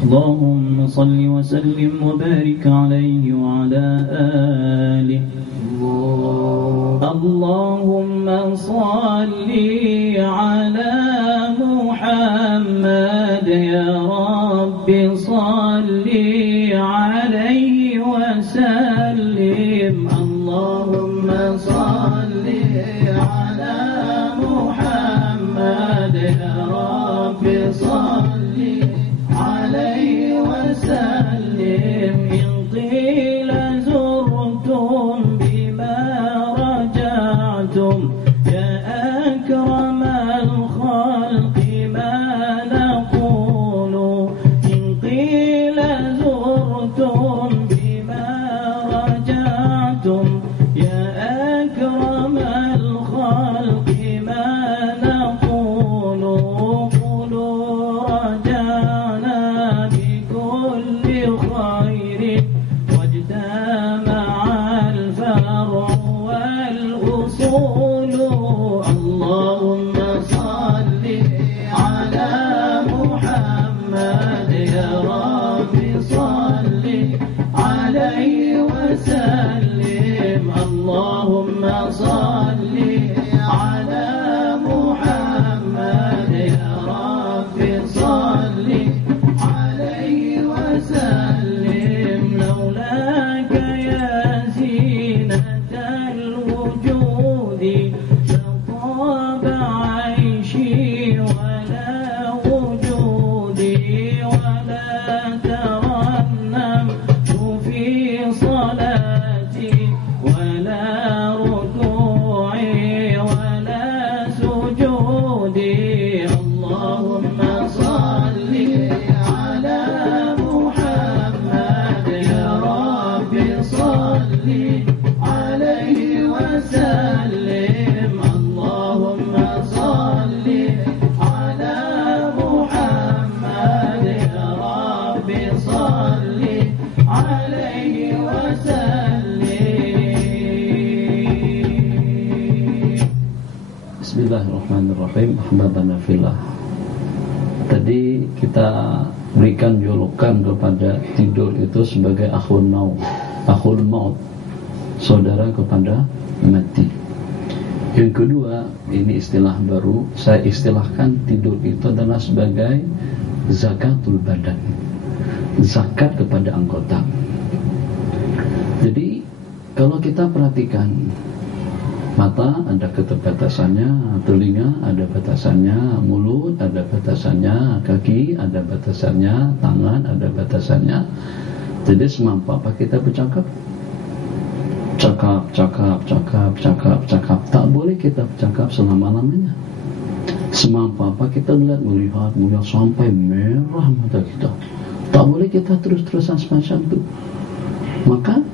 اللهم صل وسلم وبارك عليه وعلى آله اللهم صل على محمد يا رب صل عليه وسلم اللهم صل على محمد يا رب صل عليه وسلم إن قيل زرتم بما رجعتم يا أكرم الخلق ما نقول إن قيل زرتم بما رجعتم يا أكرم الخلق ما نقول قولوا رجعنا بكل خير واجتمع الفرع والأصول اللهم صل على محمد يا رب صل عليه وسلم اللهم صل على محمد يا رب صل عليه وسلم لولاك يا زينة الوجود لطاب عيشي ولا وجودي ولا ترنمت في صلاتي ولا ركوعي ولا سجودي اللهم صل على محمد يا رب صل عليه وسلم اللهم صل على محمد يا رب صل عليه وسلم Bismillahirrahmanirrahim. Ahbabana fillah. Tadi kita berikan julukan kepada tidur itu sebagai akhul maut, saudara kepada mati. Yang kedua, ini istilah baru, saya istilahkan tidur itu adalah sebagai zakatul badan, zakat kepada anggota. Jadi kalau kita perhatikan, mata ada keterbatasannya, telinga ada batasannya, mulut ada batasannya, kaki ada batasannya, tangan ada batasannya. Jadi semampu apa kita bercakap? Cakap. Tak boleh kita bercakap selama-lamanya. Semampu apa kita melihat sampai merah mata kita. Tak boleh kita terus-terusan semacam itu. Maka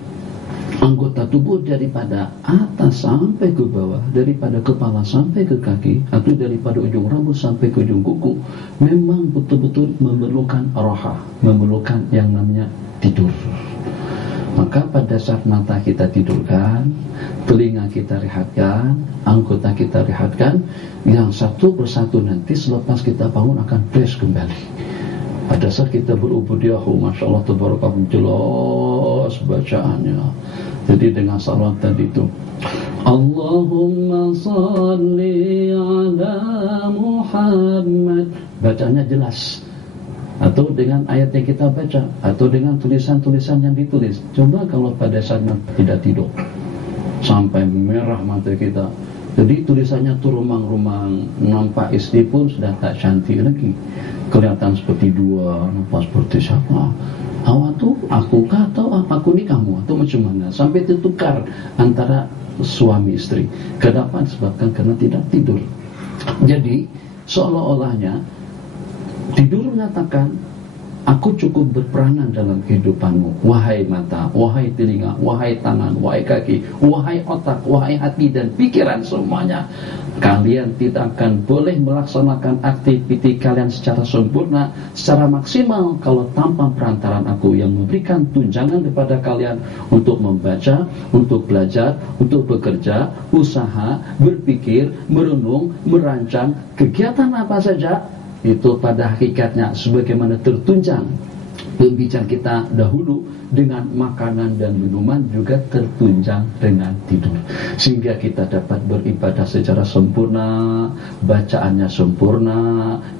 anggota tubuh daripada atas sampai ke bawah, daripada kepala sampai ke kaki, atau daripada ujung rambut sampai ke ujung kuku, memang betul-betul memerlukan raha, memerlukan yang namanya tidur. Maka pada saat mata kita tidurkan, telinga kita rehatkan, anggota kita rehatkan, yang satu persatu nanti selepas kita bangun akan fresh kembali. Pada saat kita berubudiyah, Masya Allah, tabarakallah, jelas bacaannya. Jadi dengan salat tadi itu, Allahumma salli ala Muhammad, bacanya jelas. Atau dengan ayat yang kita baca, atau dengan tulisan-tulisan yang ditulis. Coba kalau pada saat tidak tidur, sampai merah mata kita, jadi tulisannya tuh rumang-rumang, nampak istri pun sudah tak cantik lagi, kelihatan seperti dua, nampak seperti siapa? Awak tuh aku kah, atau aku ni kamu, atau macam mana? Sampai tertukar antara suami istri. Kenapa? Disebabkan karena tidak tidur. Jadi seolah-olahnya tidur mengatakan, aku cukup berperanan dalam kehidupanmu, wahai mata, wahai telinga, wahai tangan, wahai kaki, wahai otak, wahai hati dan pikiran semuanya. Kalian tidak akan boleh melaksanakan aktiviti kalian secara sempurna, secara maksimal, kalau tanpa perantaraan aku yang memberikan tunjangan kepada kalian untuk membaca, untuk belajar, untuk bekerja, usaha, berpikir, merenung, merancang kegiatan apa saja. Itu pada hakikatnya sebagaimana tertunjang pembicaraan kita dahulu dengan makanan dan minuman juga tertunjang dengan tidur, sehingga kita dapat beribadah secara sempurna, bacaannya sempurna,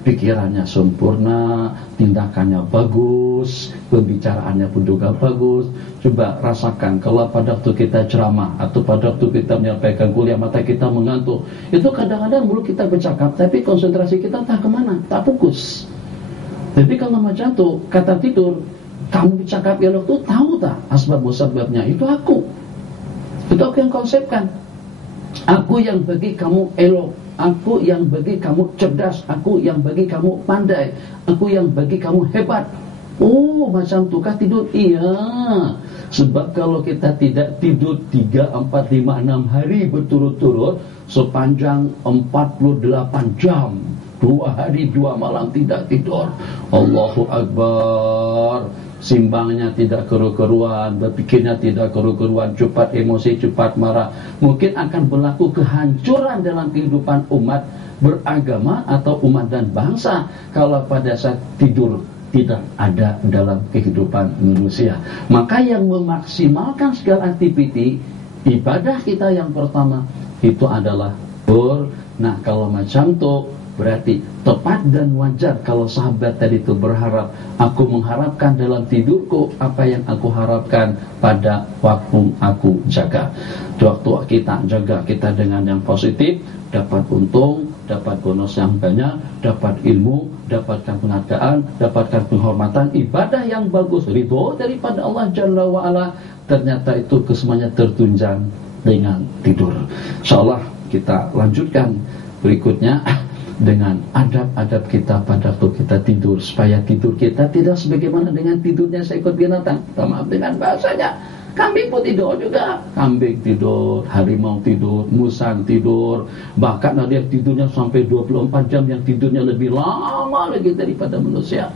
pikirannya sempurna, tindakannya bagus, pembicaraannya pun juga bagus. Coba rasakan kalau pada waktu kita ceramah atau pada waktu kita menyampaikan kuliah mata kita mengantuk, itu kadang-kadang mulut kita bercakap tapi konsentrasi kita entah kemana, tak fokus. Tapi kalau macam tu, kata tidur, kamu bercakap elok tu tahu tak asbab musababnya? Itu aku yang konsepkan. Aku yang bagi kamu elok, aku yang bagi kamu cerdas, aku yang bagi kamu pandai, aku yang bagi kamu hebat. Oh, macam tu kah tidur? Iya. Sebab kalau kita tidak tidur 3, 4, 5, 6 hari berturut-turut sepanjang 48 jam, 2 hari 2 malam tidak tidur, Allahu Akbar, simbangnya tidak keru-keruan, berpikirnya tidak keru-keruan, cepat emosi, cepat marah, mungkin akan berlaku kehancuran dalam kehidupan umat beragama atau umat dan bangsa kalau pada saat tidur tidak ada dalam kehidupan manusia. Maka yang memaksimalkan segala aktiviti ibadah kita yang pertama itu adalah tidur. Nah, kalau macam tu berarti tepat dan wajar kalau sahabat tadi itu berharap, aku mengharapkan dalam tidurku apa yang aku harapkan pada waktu aku jaga. Waktu kita jaga kita dengan yang positif, dapat untung, dapat bonus yang banyak, dapat ilmu, dapatkan penghargaan, dapatkan penghormatan, ibadah yang bagus, ridho daripada Allah Jalla wa'ala. Ternyata itu kesemuanya tertunjang dengan tidur. InsyaAllah kita lanjutkan berikutnya dengan adab-adab kita pada waktu kita tidur, supaya tidur kita tidak sebagaimana dengan tidurnya seekor binatang. Maaf dengan bahasanya, kambing pun tidur juga, kambing tidur, harimau tidur, musang tidur, bahkan ada yang tidurnya sampai 24 jam, yang tidurnya lebih lama lagi daripada manusia.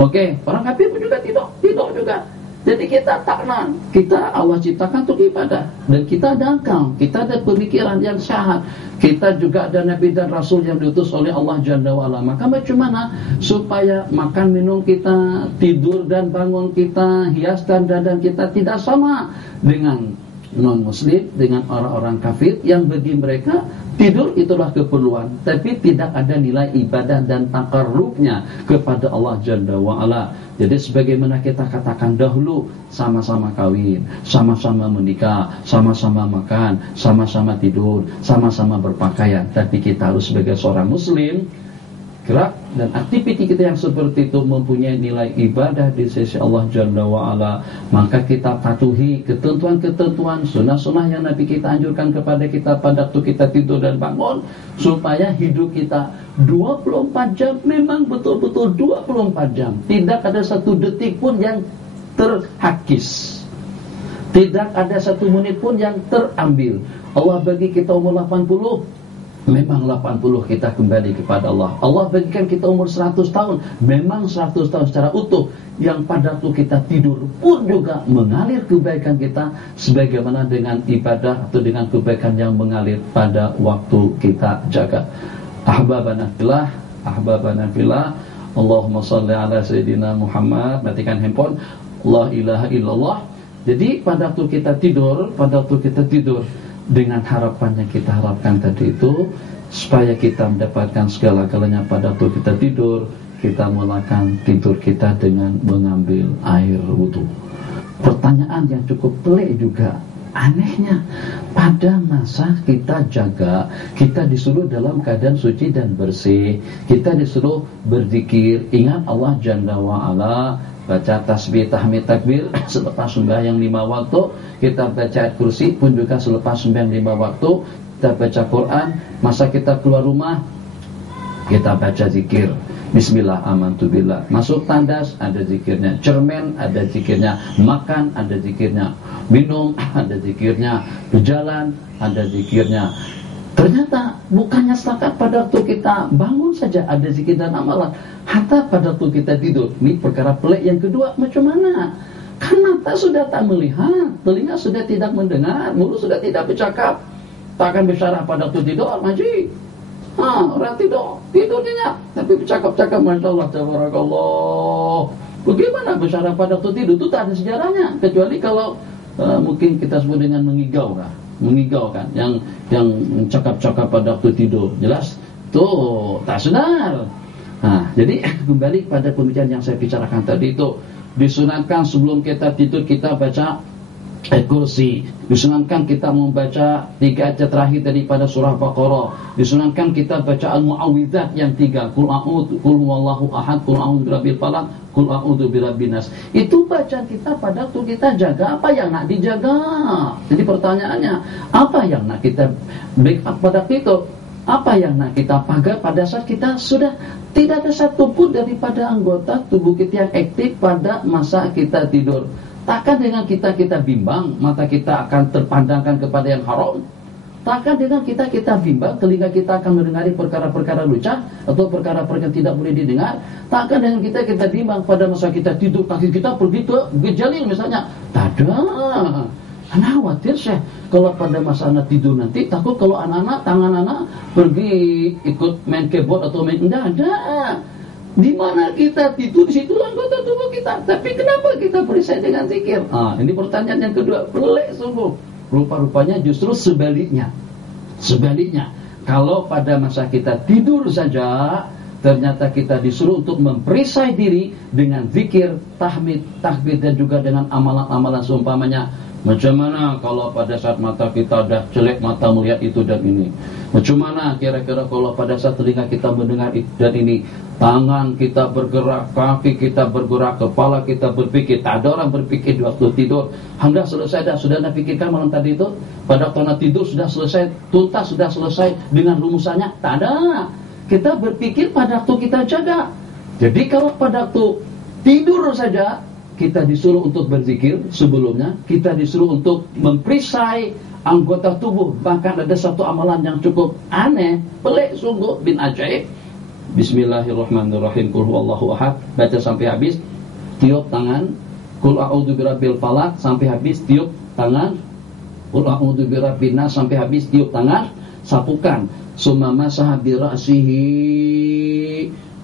Oke, orang kafir pun juga tidur juga. Jadi kita taknan, kita Allah ciptakan untuk ibadah, dan kita ada akal, kita ada pemikiran yang sehat, kita juga ada Nabi dan Rasul yang diutus oleh Allah Jalla wa'ala. Maka bagaimana supaya makan minum kita, tidur dan bangun kita, hias dan dandan kita tidak sama dengan non-muslim, dengan orang-orang kafir yang bagi mereka tidur itulah keperluan, tapi tidak ada nilai ibadah dan takarrubnya kepada Allah Jalla wa'ala. Jadi sebagaimana kita katakan dahulu, sama-sama kawin, sama-sama menikah, sama-sama makan, sama-sama tidur, sama-sama berpakaian, tapi kita harus sebagai seorang muslim, gerak dan aktiviti kita yang seperti itu mempunyai nilai ibadah di sisi Allah Jalla wa'ala. Maka kita patuhi ketentuan-ketentuan, sunnah-sunnah yang Nabi kita anjurkan kepada kita pada waktu kita tidur dan bangun, supaya hidup kita 24 jam memang betul-betul 24 jam. Tidak ada satu detik pun yang terhakis, tidak ada satu menit pun yang terambil. Allah bagi kita umur 80, memang 80 kita kembali kepada Allah. Allah bagikan kita umur 100 tahun, memang 100 tahun secara utuh, yang pada waktu kita tidur pun juga mengalir kebaikan kita sebagaimana dengan ibadah atau dengan kebaikan yang mengalir pada waktu kita jaga. Ahbabana fillah, Allahumma salli ala Sayyidina Muhammad. Matikan handphone. La ilaha illallah. Jadi pada waktu kita tidur, dengan harapan yang kita harapkan tadi itu, supaya kita mendapatkan segala-galanya pada waktu kita tidur, kita mulakan tidur kita dengan mengambil air wudu. Pertanyaan yang cukup pelik juga, anehnya pada masa kita jaga, kita disuruh dalam keadaan suci dan bersih, kita disuruh berzikir, ingat Allah Jalla wa'ala, baca tasbih, tahmid, takbir selepas sembahyang 5 waktu, kita baca ayat kursi pun juga selepas sembahyang 5 waktu, kita baca Quran, masa kita keluar rumah kita baca zikir, bismillah amantu billah, masuk tandas ada zikirnya, cermin ada zikirnya, makan ada zikirnya, minum ada zikirnya, berjalan ada zikirnya. Ternyata bukannya setakat pada waktu kita bangun saja ada zikir dan amalan, hatta pada waktu kita tidur. Ini perkara pelik yang kedua. Macam mana? Kan mata sudah tak melihat, telinga sudah tidak mendengar, mulut sudah tidak bercakap, tak akan bicara pada waktu tidur, Maji. Orang tidur nyenyak, tapi bercakap-cakap, Masya Allah, tabarakallah, Bagaimana bersyarat pada waktu tidur? Itu tak ada sejarahnya, kecuali kalau mungkin kita sebut dengan mengigau kan, yang cakap-cakap pada waktu tidur. Jelas tuh tak sedar. Nah, jadi kembali pada pembicaraan yang saya bicarakan tadi, itu disunatkan sebelum kita tidur kita baca Kursi, disunatkan kita membaca 3 ayat terakhir daripada surah Baqarah, disunatkan kita baca al-mu'awwidzat yang 3, qul a'udzu, qul huwallahu ahad, qul a'udzu birabbil falaq, qul a'udzu birabbin nas. Itu bacaan kita pada waktu kita jaga. Apa yang nak dijaga? Jadi pertanyaannya, apa yang nak kita backup pada waktu itu? Apa yang nak kita pagar pada saat kita sudah tidak ada satupun daripada anggota tubuh kita yang aktif pada masa kita tidur? Takkan dengan kita bimbang, mata kita akan terpandangkan kepada yang haram. Takkan dengan kita bimbang, telinga kita akan mendengari perkara-perkara lucah atau perkara-perkara yang tidak boleh didengar. Takkan dengan kita bimbang pada masa kita tidur, kaki kita pergi ke gejalil misalnya. Tak ada. Anak khawatir Syekh, kalau pada masa anak tidur nanti, takut kalau anak-anak, tangan anak pergi ikut main keyboard atau main, tidak ada. Di mana kita tidur, di situ anggota tubuh kita. Tapi kenapa kita berisai dengan zikir? Ini pertanyaan yang kedua. Pelik sungguh. Rupa-rupanya justru sebaliknya. Kalau pada masa kita tidur saja, ternyata kita disuruh untuk memperisai diri dengan zikir, tahmid, takbir, dan juga dengan amalan-amalan seumpamanya. Macam mana kalau pada saat mata kita dah jelek, mata melihat itu dan ini? Macam mana kira-kira kalau pada saat telinga kita mendengar itu dan ini? Tangan kita bergerak, kaki kita bergerak, kepala kita berpikir. Tak ada orang berpikir di waktu tidur. Alhamdulillah selesai dah. Sudah anda fikirkan malam tadi itu? Pada waktu anda tidur sudah selesai, tuntas, sudah selesai dengan rumusannya? Tak ada. Kita berpikir pada waktu kita jaga. Jadi kalau pada waktu tidur saja kita disuruh untuk berzikir, sebelumnya kita disuruh untuk memperisai anggota tubuh. Bahkan ada satu amalan yang cukup aneh, pelik sungguh, bin ajaib. Bismillahirrahmanirrahim, qul huwallahu ahad, baca sampai habis, tiup tangan, qul a'udzu birabbil falaq sampai habis, tiup tangan, qul a'udzu birabbin nas sampai habis, tiup tangan, sapukan, summa masaha bi ra'sihi,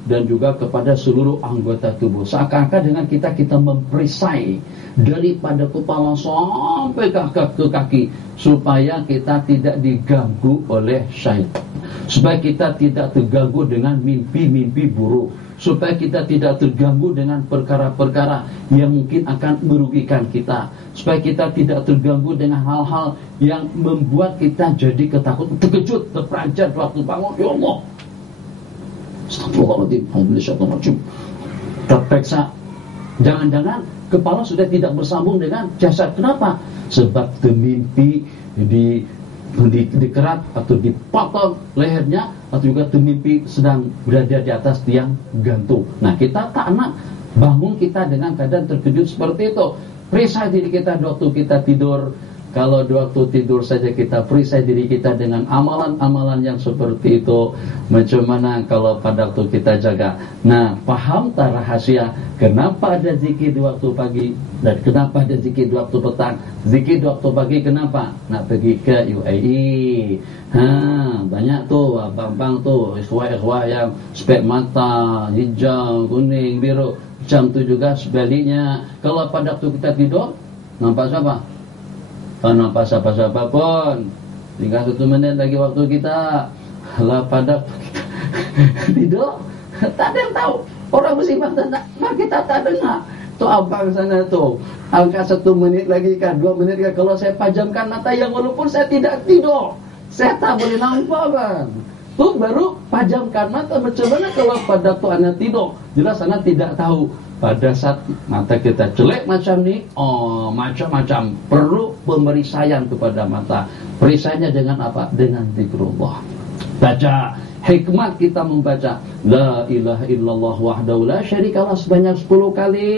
dan juga kepada seluruh anggota tubuh. Seakan-akan dengan kita memperisai daripada kepala sampai ke kaki, supaya kita tidak diganggu oleh syaitan, supaya kita tidak terganggu dengan mimpi-mimpi buruk, supaya kita tidak terganggu dengan perkara-perkara yang mungkin akan merugikan kita, supaya kita tidak terganggu dengan hal-hal yang membuat kita jadi ketakutan, terkejut, terperanjat waktu bangun. Ya Allah, astagfirullahaladzim, alhamdulillah, terpeksa. Jangan-jangan kepala sudah tidak bersambung dengan jasad. Kenapa? Sebab termimpi dikerat atau dipotong lehernya, atau juga termimpi sedang berada di atas tiang gantung. Nah, kita tak nak bangun kita dengan keadaan terkejut seperti itu. Perisai diri kita di waktu kita tidur. Kalau di waktu tidur saja kita perisai diri kita dengan amalan-amalan yang seperti itu, macam mana kalau pada waktu kita jaga? Nah, paham tak rahasia kenapa ada zikir di waktu pagi dan kenapa ada zikir di waktu petang? Zikir di waktu pagi kenapa? Nak pergi ke UAE. Banyak tuh abang-abang tuh, ikhwah-ikhwah yang spek mata hijau, kuning, biru. Jam tu juga sebaliknya. Kalau pada waktu kita tidur, nampak siapa? Nampak siapa-siapa pun. Tinggal 1 menit lagi waktu kita. Kalau pada kita tidur, tak ada yang tahu. Orang musibah kita tak dengar. Tu abang sana tu, angka 1 menit lagi kah, 2 menit kah? Kalau saya pajamkan mata, yang walaupun saya tidak tidur, saya tak boleh nampak, bang. Tu baru pajamkan mata. Macam mana kalau pada tu anak tidur? Jelas anak tidak tahu. Pada saat mata kita jelek macam ni, macam-macam perlu pemerisaian kepada mata. Perisainya dengan apa? Dengan zikrullah. Baca. Hikmat kita membaca La ilaha illallah wahdahu la syarikalah sebanyak 10 kali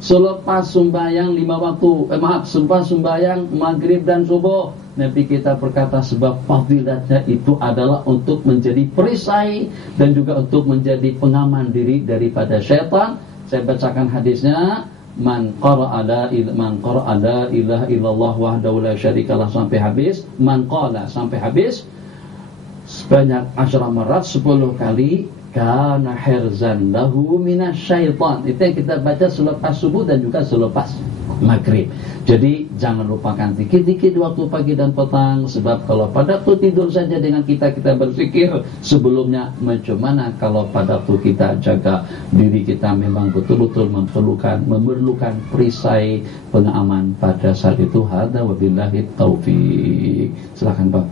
selepas sembahyang 5 waktu. Selepas sembahyang maghrib dan subuh. Nabi kita berkata sebab fadilatnya itu adalah untuk menjadi perisai dan juga untuk menjadi pengaman diri daripada syaitan. Saya bacakan hadisnya. Man qara'a la ilaha illallah wahdahu la syarikalah sampai habis. Man qala sampai habis sebanyak 10 marat 10 kali. kana hirzan lahu minasyaitan. Itu yang kita baca selepas subuh dan juga selepas maghrib. Jadi jangan lupakan zikir-zikir waktu pagi dan petang, sebab kalau pada waktu tidur saja dengan kita berzikir sebelumnya, macam mana kalau pada waktu kita jaga diri kita memang betul-betul memerlukan perisai pengaman pada saat itu. Hadza wabillahi taufiq. Silakan Pak.